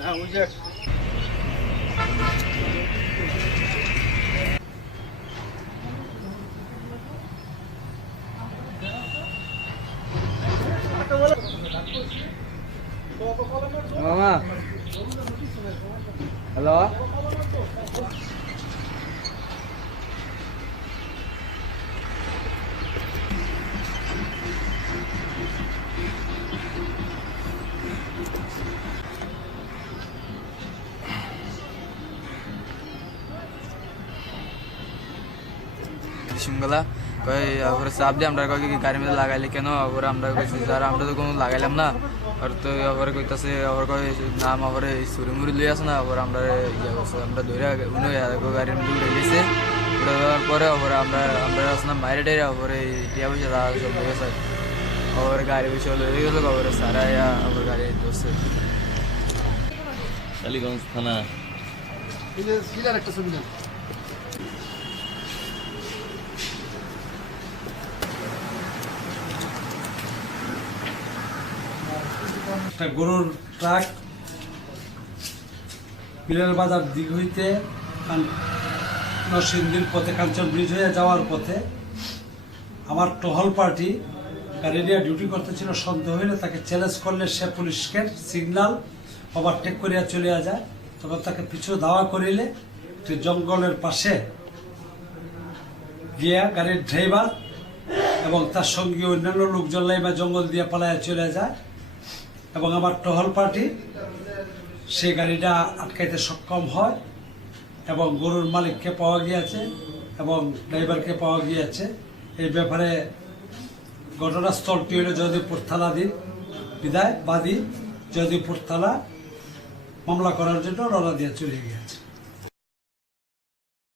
nah udah, Mama. Halo. সিমগলা কই ওপরে চাপ দিয়ে আমরা কই কি গাড়ির মধ্যে লাগাইলে কেন? ওপরে আমরা কইছি স্যার আমরা তো কোনো লাগাইলাম না। আর তো ওপরে কইতাছে ওপরে কই নাম ওপরে চুরি মুড়ি লই আসে না। ওপরে আমরা ইয়া করছে আমরা ধরে উনো গাড়ির মধ্যে উড়ে গেছে উড়ে যাওয়ার পরে ওপরে আমরা আমরা আসলাম বাইরে টাইরে ওপরে টিয়া পয়সা রাখা সব লই গেছে ওপরে গাড়ি পয়সা লই গেল ওপরে সারা ইয়া ওপরে গাড়ি দোষে টালিগঞ্জ থানা। একটা গরুর ট্রাক পিলার বাজার দিক হইতে নরসিংদীর পথে কাঞ্চন ব্রিজ হয়ে যাওয়ার পথে আমার টহল পার্টি গাড়ি নিয়ে ডিউটি করতেছিল, সন্দেহ হইলে তাকে চ্যালেঞ্জ করলে সে পুলিশকে সিগন্যাল ওভারটেক করিয়া চলিয়া যায়। তখন তাকে পিছু ধাওয়া করিলে একটি জঙ্গলের পাশে গিয়া গাড়ির ড্রাইভার এবং তার সঙ্গে অন্যান্য লোকজন লাইবা জঙ্গল দিয়ে পালাইয়া চলে যায়। এবং আমার টহল পার্টি, সে গাড়িটা আটকাইতে সক্ষম হয় এবং গরুর মালিককে পাওয়া গিয়েছে এবং ড্রাইভারকে পাওয়া গিয়েছে। এই ব্যাপারে ঘটনাস্থলটি হলো থালা দিন বিদায়, বাদী জয়দেবপুর থালা মামলা করার জন্য রওনা দিয়ে চলে গিয়েছে।